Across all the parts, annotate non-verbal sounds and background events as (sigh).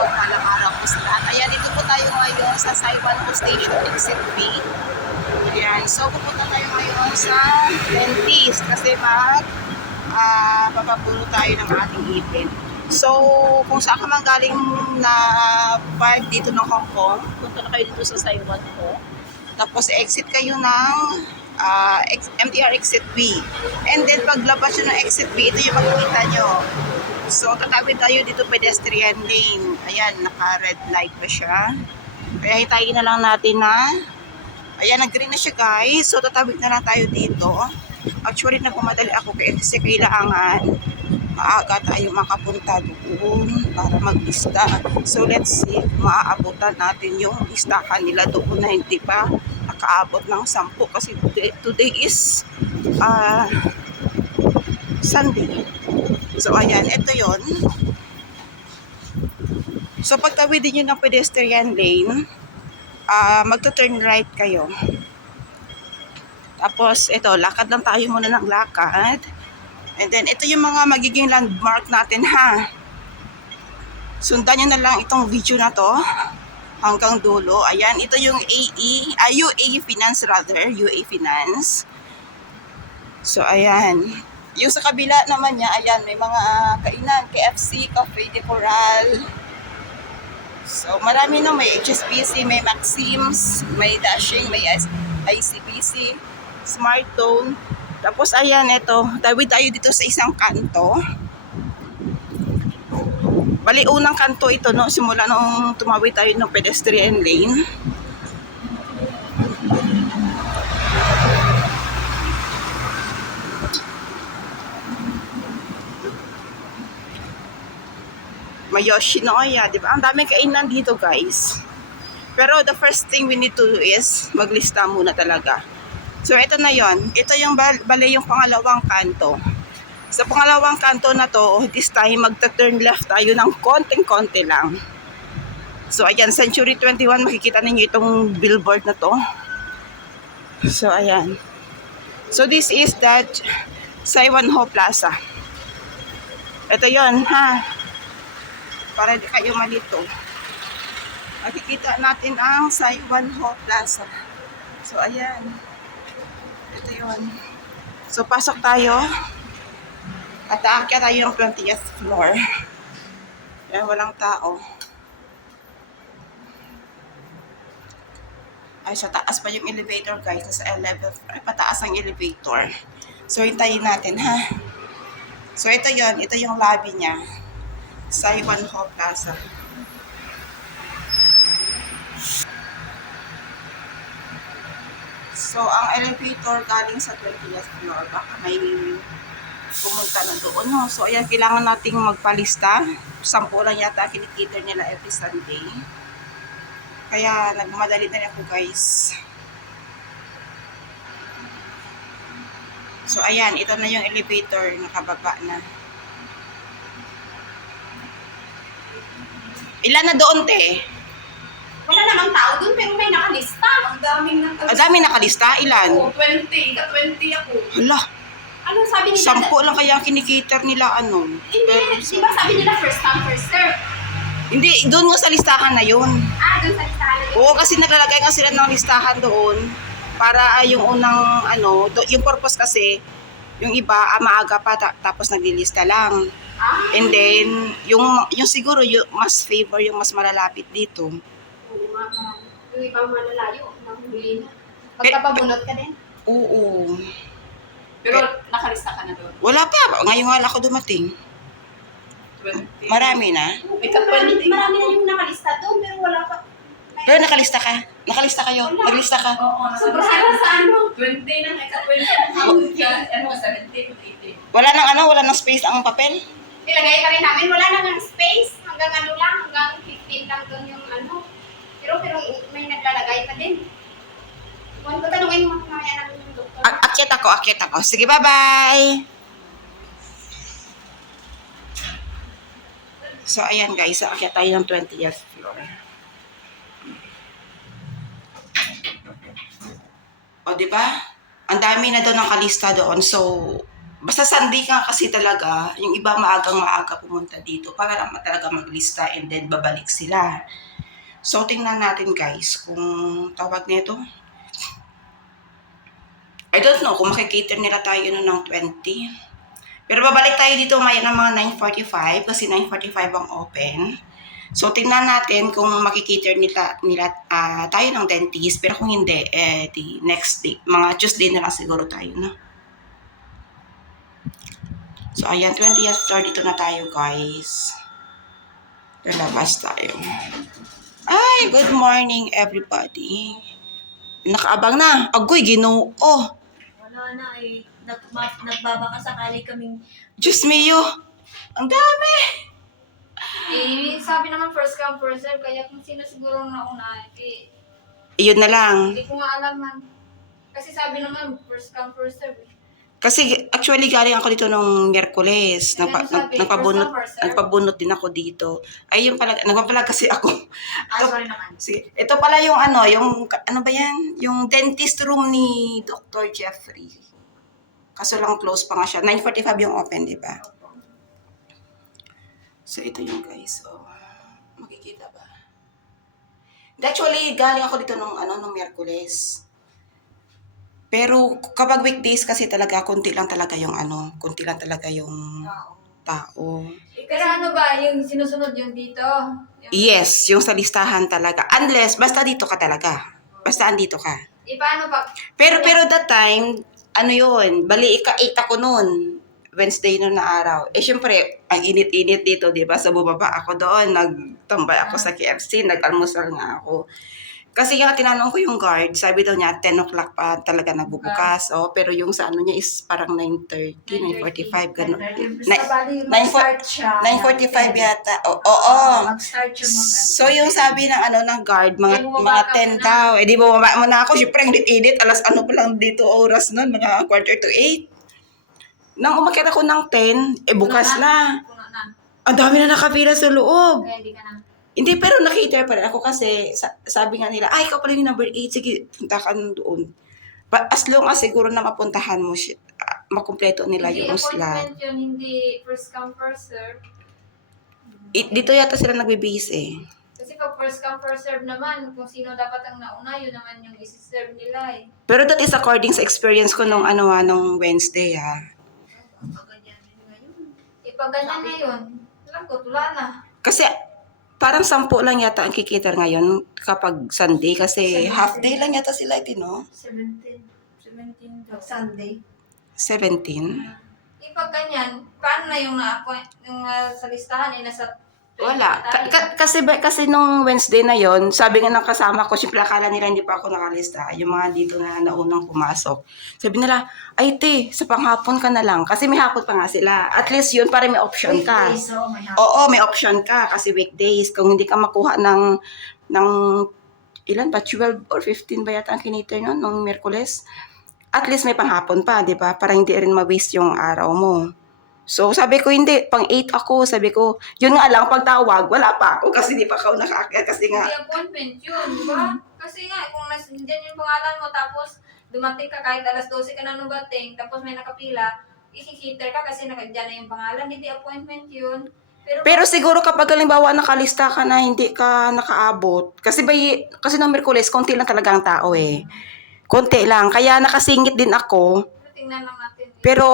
po, malang araw po sa lahat. Ayan, dito po tayo ngayon sa Saipan po Station Exit B. Ayan, so pupunta tayo ngayon sa dentist kasi mag ah papapuro tayo ng ating ipin. So, kung saan ka man galing na park dito ng Hong Kong, punta na kayo dito sa Saipan po. Tapos exit kayo ng ah, ex- MTR exit B. And then paglabas nyo ng exit B, ito yung makikita nyo. So, tatawid tayo dito pedestrian lane. Ayan, naka-red light pa siya. Kaya hitayin na lang natin na Ayan, nag-green na siya guys. So, tatawid na lang tayo dito. Actually, nagmamadali ako kasi kailangan maaga tayo makapunta doon para maglista. So, let's see, maaabutan natin yung listahan nila doon na hindi pa nakaabot ng 10 kasi today, today is ah Sunday. So, ayan, ito yon. So, pagtawid din nyo ng pedestrian lane, ah magto-turn right kayo. Tapos, ito, lakad lang tayo muna ng lakad. And then, ito yung mga magiging landmark natin, ha? Sundan nyo na lang itong video na to hanggang dulo. Ayan, ito yung AE, ah, UA Finance rather, UA Finance. So, ayan. Yung sa kabila naman niya, ayan, may mga ah, kainan, KFC, Cafe de Coral, So, marami na. May HSBC, may Maxims, may Dashing, may ICBC, Smartone. Tapos, ayan, ito. Tawid tayo dito sa isang kanto. Bali, unang kanto ito, no? Simula nung tumawid tayo ng pedestrian lane. May Yoshinoya, di ba? Ang daming kainan dito, guys. Pero the first thing we need to do is maglista muna talaga. So, ito na yon. Ito yung bal- bali yung pangalawang kanto. Sa pangalawang kanto na to, this time magta-turn left tayo ng konting-konti lang. So, ayan, Century 21, makikita ninyo itong billboard na to. So, ayan. So, this is that Saiwan Ho Plaza. Ito yon ha para di kayo malito. Makikita natin ang Saiwan Ho Plaza. So, ayan. Yun. So, pasok tayo. At aakyat tayo ng 20th floor. Ayan, walang tao. Ay, sa taas pa yung elevator, guys. Sa level, ay, pataas ang elevator. So, hintayin natin, ha? So, ito yon Ito yung lobby niya. Saiwan Ho Plaza. So, ang elevator galing sa 20th floor, baka may pumunta na doon. No? So, ayan, kailangan nating magpalista. Sampu lang yata kinikita nila every Sunday. Kaya, nagmamadali na ako, guys. So, ayan, ito na yung elevator, nakababa na. Ilan na doon, te? Wala namang tao doon, pero may nakalista. Ang daming nakalista. Ang dami nakalista, ilan? Oo, 20. Ika-20 ako. Hala, Anong sabi nila? sampu lang kaya kinikiter nila, ano? Hindi, di ba sabi nila first come, first serve? Hindi, doon nga sa listahan na yun. Ah, doon sa listahan na yun. Oo, kasi naglalagay nga sila ng listahan doon para ah, yung unang, ano, do, yung purpose kasi, yung iba, ah, maaga pa, ta- tapos naglilista lang. Ah, And then, yung, yung siguro, yung mas favor, yung mas malalapit dito. Marami. Yung ibang malalayo, nahuli na. Magpapabunot ka din. Oo. Pero nakalista ka na doon. Wala pa, ngayon nga lang ako dumating. 20. Marami na. Ika-20. Marami na yung nakalista doon, pero wala pa. Pero nakalista ka? Nakalista kayo? Naglista ka? Oo, sobrang sa ano. 20 na, ika-20 (laughs) na. Ano, 70 to 80. Wala nang ano, wala nang space ang papel? Nilagay ka rin namin, wala na ng space. Hanggang ano lang, hanggang 15 lang doon yung ano. Pero may naglalagay pa din. Kung ko tanungin mo mamaya yung doktor. A- akyat ako, akyat ako. Sige, bye-bye! So, ayan guys, akyat tayo ng 20th floor. O, di ba? Ang dami na doon ng kalista doon. So, Basta Sunday ka kasi talaga, yung iba maagang maaga pumunta dito para lang talaga maglista and then babalik sila. So, tingnan natin guys kung tawag nito. I don't know kung makikater nila tayo nun ng 20. Pero babalik tayo dito maya ng mga 9.45 kasi 9.45 ang open. So, tingnan natin kung makikater nila, nila ah, tayo ng dentist. Pero kung hindi, eh, di next day. Mga Tuesday na lang siguro tayo, no? So, ayan, 20th floor dito na tayo, guys. Lalabas tayo. Ay, good morning, everybody. Nakaabang na. Agoy, ginoo. Wala na eh. Nag, nagbabaka sakali kaming Diyos mio. Ang dami. Eh, sabi naman first come, first serve. Kaya kung sino siguro nauna, eh, Iyon na lang. hindi ko nga alam man. Kasi sabi naman, first come, first serve. eh. Kasi actually galing ako dito nung Miyerkules. Ano Nagpa, nag, nagpabunot, nagpabunot din ako dito. Ay, yung pala, nagpapalag kasi ako. Ah, sorry naman. Sige. Ito pala yung ano, yung, ano ba yan? Yung dentist room ni Dr. Jeffrey. Kaso lang close pa nga siya. 9.45 yung open, di ba? So, ito yung guys. So, makikita ba? Actually, galing ako dito nung, ano, nung Miyerkules. Pero kapag weekdays kasi talaga, konti lang talaga yung ano, konti lang talaga yung tao. Pero ano ba, yung sinusunod yung dito? Yung, Yes, yung sa listahan talaga. Unless, basta dito ka talaga. Basta andito ka. Eh, paano pa? Pero pero that time, ano yun, bali ika-8 ako noon. Wednesday noon na araw. Eh syempre, ang init-init dito, di ba? Sa bubaba ako doon, nagtambay ako sa KFC, nag-almusal nga ako. Kasi nga tinanong ko yung guard, sabi daw niya 10 o'clock pa talaga nagbubukas. Oh, pero yung sa ano niya is parang 9:30, 9:45 ganun. Basta bali, nine for- mag-start siya. 9:45 yata. Oo. Mag-start siya mag So yung sabi ng ano ng guard, mga mga ka 10 muna. daw. Eh di bumaba muna ako, syempre ang edit alas ano pa lang dito oras noon, mga quarter to 8. Nang umakyat ako ng 10, eh bukas na. Na. Ang dami na nakapila sa loob. Kaya hindi ka na. Hindi, pero nakita pa rin ako kasi sa- sabi nga nila, ay, ikaw pala yung number 8, sige, punta ka na doon. But as long as siguro na mapuntahan mo siya, ah, makumpleto nila Hindi yung slot. appointment yun, hindi first come, first serve. I- dito yata sila nagbe-base eh. Kasi pag first come, first serve naman, kung sino dapat ang nauna, yun naman yung isi-serve nila eh. Pero that is according sa experience ko nung ano ha, nung Wednesday ha. Eh, pag ganyan na yun, alam ko, tula na. Kasi parang sampu lang yata ang kikita ngayon kapag Sunday kasi half day lang yata sila ito, no? 17. 17 daw. Sunday. 17. Eh, pag ganyan, paano na yung na-appoint, yung ah, sa listahan, eh, nasa 20 Wala. Ka- kasi, ba- kasi nung Wednesday na yon sabi nga ng kasama ko, siyempre akala nila hindi pa ako nakalista. Yung mga dito na naunang pumasok. Sabi nila, ay te, sa panghapon ka na lang. Kasi may hapon pa nga sila. At least yun, para may option ka. Weekdays, so may hapon. Oo, may option ka kasi weekdays. Kung hindi ka makuha ng, ng ilan ba, 12 or 15 ba yata ang kiniter nun, nung Merkules? At least may panghapon pa, di ba? Para hindi rin ma-waste yung araw mo. So, sabi ko, hindi, pang 8 ako. Sabi ko, yun nga lang, pagtawag, wala pa ako kasi di pa ako nakaakyat kasi nga, Hindi appointment yun, di ba? Kasi nga, kung nas, dyan yung pangalan mo, tapos dumating ka kahit alas 12 ka na nung bating, tapos may nakapila, ikikiter ka kasi nakadyan na yung pangalan, hindi appointment yun. Pero, Pero siguro kapag halimbawa nakalista ka na hindi ka nakaabot, kasi ba kasi nung Merkules, konti lang talaga ang tao eh. Konti lang. Kaya nakasingit din ako. pero tingnan lang natin. Pero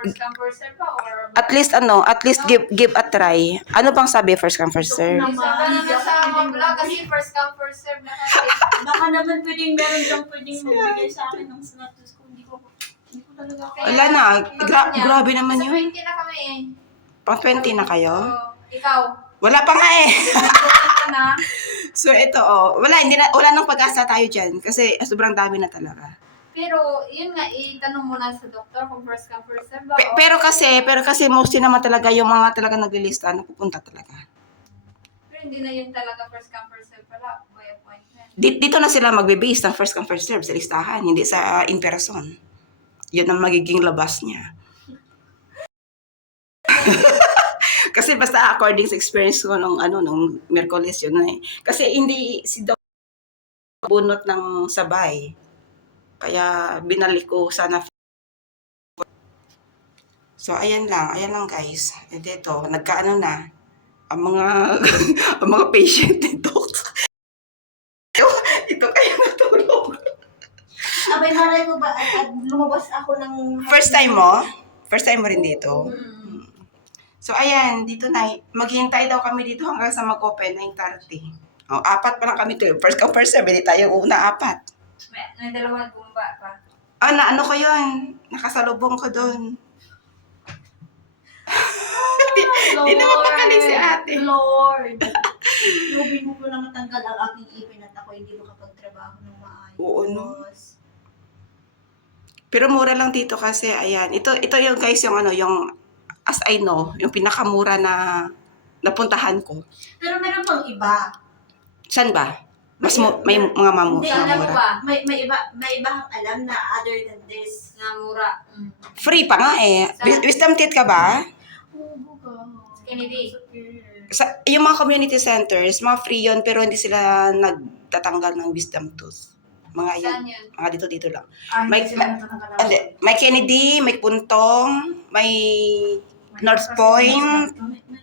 first come, first serve pa, or... at least ano, at least give give a try. Ano bang sabi first come first serve? Isa ka sa mga vlog kasi first come, first serve na kasi. (laughs) Baka naman pwedeng meron dyan pwedeng magbigay sa akin ng status ko. Hindi ko, hindi ko talaga Wala na. Gra- grabe naman nasa yun. 20 na kami eh. Pang 20 na kayo? So, ikaw, Wala pa nga eh. na. (laughs) so ito oh, wala hindi na wala nang pag-asa tayo diyan kasi sobrang dami na talaga. Pero, yun nga, itanong mo na sa doktor kung first come, first serve ba? Pe- pero kasi pero kasi mostly naman talaga yung mga talaga naglilista napupunta talaga. Pero hindi na yun talaga first come, first serve pala. By appointment. Di- dito na sila magbe-base ng first come first serve sa listahan, hindi sa in person. Yun ang magiging labas niya. (laughs) Kasi basta according sa experience ko nung ano nung Miyerkules yun na eh. Kasi hindi si Doc bunot ng sabay. Kaya binalik ko sana So, ayan lang. Ayan lang, guys. And ito, nagkaano na. Ang mga, (laughs) ang mga patient nito. ito kayo natulog. Abay, malay mo ba, at, at lumabas ako ng... First time mo? First time mo rin dito? Mm. So, ayan, dito na. Maghihintay daw kami dito hanggang sa mag-open, 9.30. O, apat pa lang kami to. First come, first serve. Hindi tayo una, apat. May, may dalawa gumba pa. Ah, na ano ko yun? Nakasalubong ko doon. (laughs) Hindi naman pakali si ate. Lord! (laughs) Lubin mo ko na matanggal ang aking ipin at ako hindi makapagtrabaho ng maayos. Oo, no? Pero mura lang dito kasi, ayan. Ito, ito yung guys, yung ano, yung, as I know, yung pinakamura na napuntahan ko. Pero meron pang iba. Saan ba? Mas mo, may mga mamu, Hindi, mga Alam mo mura. ba? May, may iba, may iba kang alam na other than this. Na mura. Mm. Free pa nga eh. Wis- Wisdom teeth ka ba? Buka. Kennedy. Sa, yung mga community centers, mga free yun, pero hindi sila nagtatanggal ng wisdom tooth. Mga. Saan yun? Mga dito-dito lang. Ah, May- hindi sila natatanggal. Hindi. May Kennedy, may Puntong, may North Point. May- may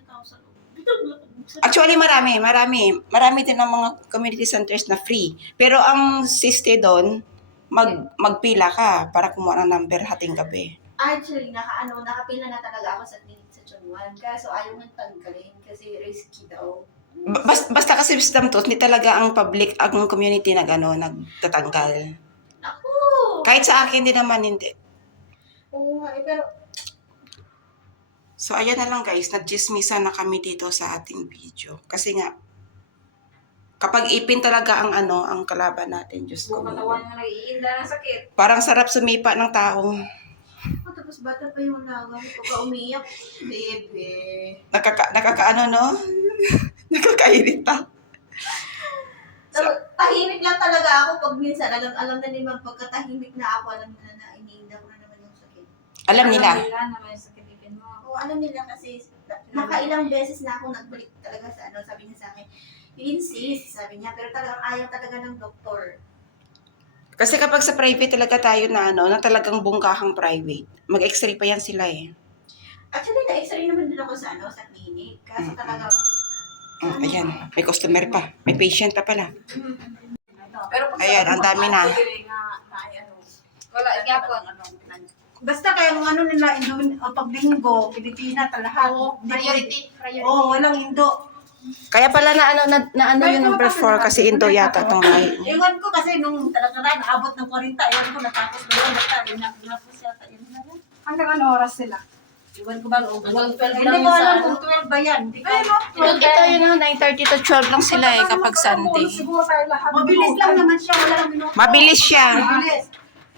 Actually, marami, marami. Marami din ang mga community centers na free. Pero ang siste doon, mag, magpila ka para kumuha ng number hating gabi. Actually, naka, ano, nakapila na talaga ako sa clinic sa Chunwan. Kaso ayaw nang tanggalin kasi risky daw. Ba- Bas, basta kasi wisdom tooth, hindi talaga ang public, ang community nag, ano, nagtatanggal. Ako! Kahit sa akin din naman hindi. Oo nga, eh, pero So, ayan na lang guys, nagchismisa na kami dito sa ating video. Kasi nga, kapag ipin talaga ang ano, ang kalaban natin, Diyos ko. Katawan mo nag-iinda ng sakit. Parang sarap sumipa ng tao. ako tapos bata pa yung ko. Pagka umiyak, bebe. Nakaka, nakakaano, no? (laughs) Nakakairita. So, tahimik lang talaga ako pag minsan. Alam, alam na naman, pagkatahimik na ako, alam nila na iniinda ko na naman yung sakit. Alam nila. Alam nila na may sakit Oo, alam nila kasi na- nakailang beses na ako nagbalik talaga sa ano, sabi niya sa akin, you insist, sabi niya, pero talagang ayaw talaga ng doktor. Kasi kapag sa private talaga tayo na ano, na talagang bungkahang private, mag-x-ray pa yan sila eh. Actually, na-x-ray naman din ako sa ano, sa clinic. Kaso talagang, Oh, ayan, may customer pa. May patient pa pala. Pero pag Ayan, ang dami na. wala igyapon. Basta kaya kung ano nila, Indo, o pag linggo, Pilipina, talaga. Priority. Priority. Oo, walang Indo. Kaya pala na ano, na, na ano yun number 4 kasi Indo yata itong lahi. Iwan ko kasi nung talaga na, naabot ng 40, iwan ko natapos na yun. Basta, natapos yata yun. Hanggang ano oras sila? Iwan ko ba, o, Hanggang 12 Hindi ko alam ano. kung 12 ba yan. Hindi ko alam. Ito, ito yun, no, 9.30 to 12 lang sila eh kapag Sunday. Mabilis lang naman siya, wala lang minuto. Mabilis siya. Mabilis.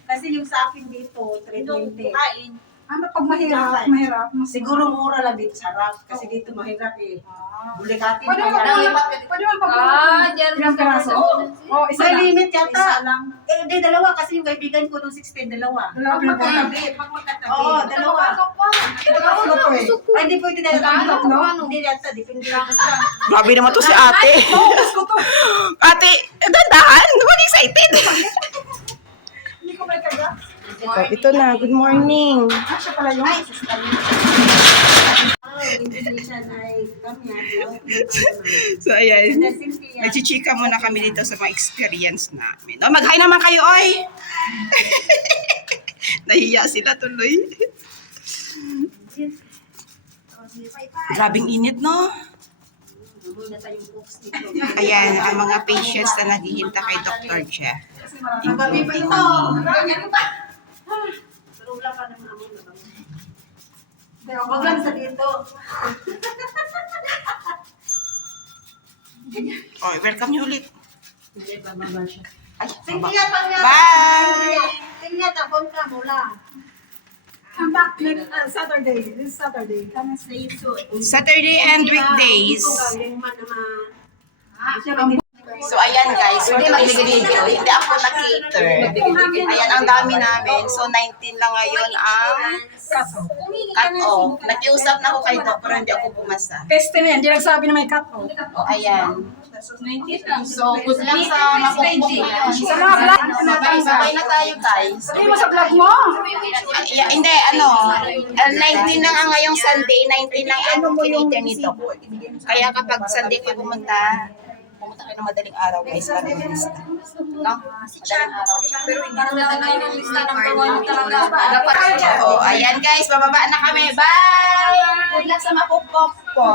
Kasi yung sa akin dito, 320. Kain. Ano pag mahirap, mahirap. mas- Siguro mura lang dito sa rap. Kasi dito mahirap eh. Ah. Bulikati Pwede pa mo yan. pag Pwede mo pag Ah, dyan. Ilang peraso? Oh, isa May lang. limit yata. Isa lang. Eh, di, dalawa kasi yung kaibigan ko nung 16, dalawa. Dalawa Pag magkatabi, pag magkatabi. Oo, dalawa. Tatlo to eh. Ay, hindi pwede na Ano, tatlo. ano? Hindi yata, depende lang basta. Grabe naman to si ate. Gusto ko to. ate, dandahan. Naman excited. Oh, ito na, good morning. Ah, siya pala yung. Ay, sister. So, ayan. Nagchichika muna kami dito sa mga experience namin. Oh, mag-hi naman kayo, oy! (laughs) Nahiya sila tuloy. Grabing init, no? Ayan, ang mga patients na naghihintay kay Dr. Jeff. Magabi pa ito. Ano ba? Tulula pa ng amo na Huwag lang sa dito. Oh, welcome niyo ulit. Ay, baba. Cynthia, pang Bye! Cynthia, tapon ka mula. Come back next uh, Saturday. This Saturday. Come and stay. Soon. Saturday and weekdays. Ito galing man So, ayan guys, for today's video, hindi ako na-cater. Ayan, ang dami namin. So, 19 lang ngayon ang cut-off. Nakiusap na ako kay Doc, pero hindi ako pumasa. Peste na yan, hindi nagsabi na may cut off. O, ayan. So, good luck sa makukbok na. Sa mga vlog, Sabay na tayo, guys. Sabi mo sa vlog mo. Ah, yeah, hindi, ano, ah, 19 lang ang ngayong Sunday, 19 lang ang kinater nito. Kaya kapag Sunday kayo pumunta, pumunta kayo ng madaling araw, guys, para mag-lista. No? Madaling araw. Pero parang na tayo ng lista ng kawan talaga. Dapat, oh, ayan guys, bababa na kami. Bye! Good luck sa makukbok po.